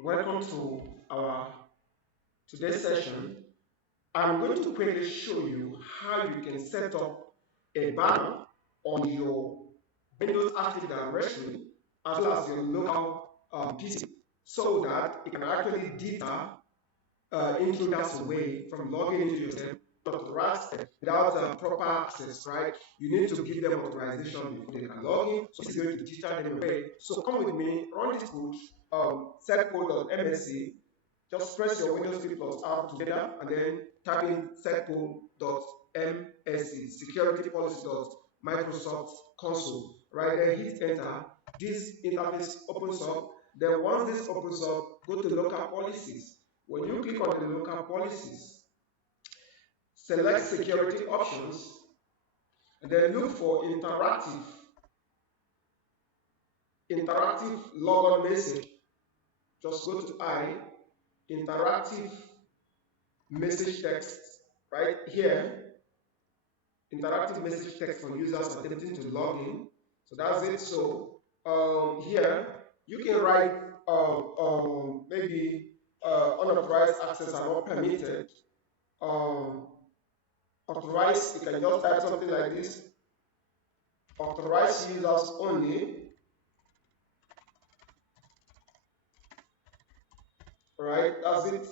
Welcome to our today's session. I'm going to quickly show you how you can set up a banner on your Windows Active Directory as well as your local PC so that it can actually deter intruders away from logging into your system unauthorized without proper access, right? You need to give them authorization before they can log in. So this is going to deter them away. So come with me, run this code, setcode.msc. Just press your Windows 3 plus R together and then type in setcode.msc, security policy.microsoft console. Right there, hit enter. This interface opens up. Then once this opens up, go to local policies. When you click on the local policies, select security options, and then look for interactive logon message. Just go to interactive message text right here, interactive message text for users attempting to log in. So that's it. So here you can write maybe unauthorized access are not permitted. Authorized, you can just type something like this: authorized users only. Right, that's it.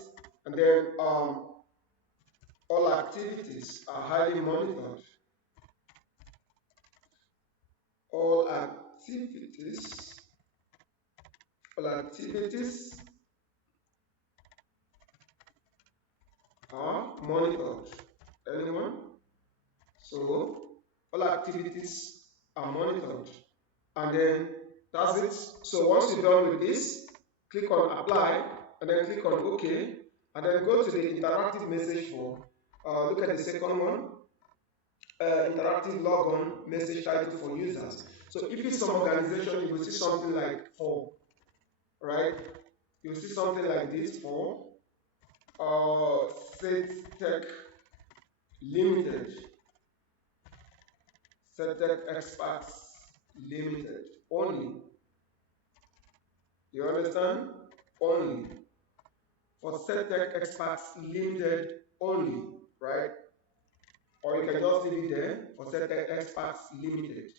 And then all activities are highly monitored. All activities, all activities are monitored. Anyone? So all activities are monitored. And then that's it. So once you're done with this, click on apply and then click on OK and then go to the interactive message form. Look at the second one, interactive logon message title for users. So if it's some organization, you will see something like for, right? You will see something like this for Tech Limited, Tech Experts Limited only. You understand? Only. For Tech Experts Limited only, right? Or you can just leave it there for Tech Experts Limited.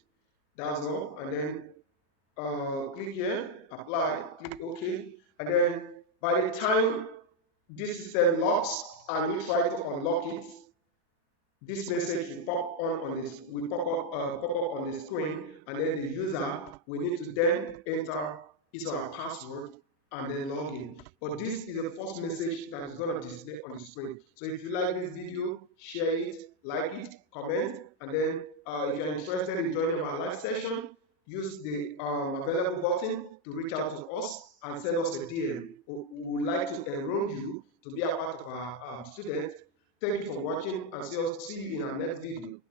That's all. And then click here, apply, click OK. And then by the time this system locks and you try to unlock it, this message will pop on this, will pop up on the screen, and then the user will need to then enter his or her password and then log in. But this is the first message that is going to display on the screen. So if you like this video, share it, like it, comment, and then if you're interested in joining our live session, use the available button to reach out to us and send us a DM. We would like to enroll you to be a part of our students. Thank you for watching and see you in our next video.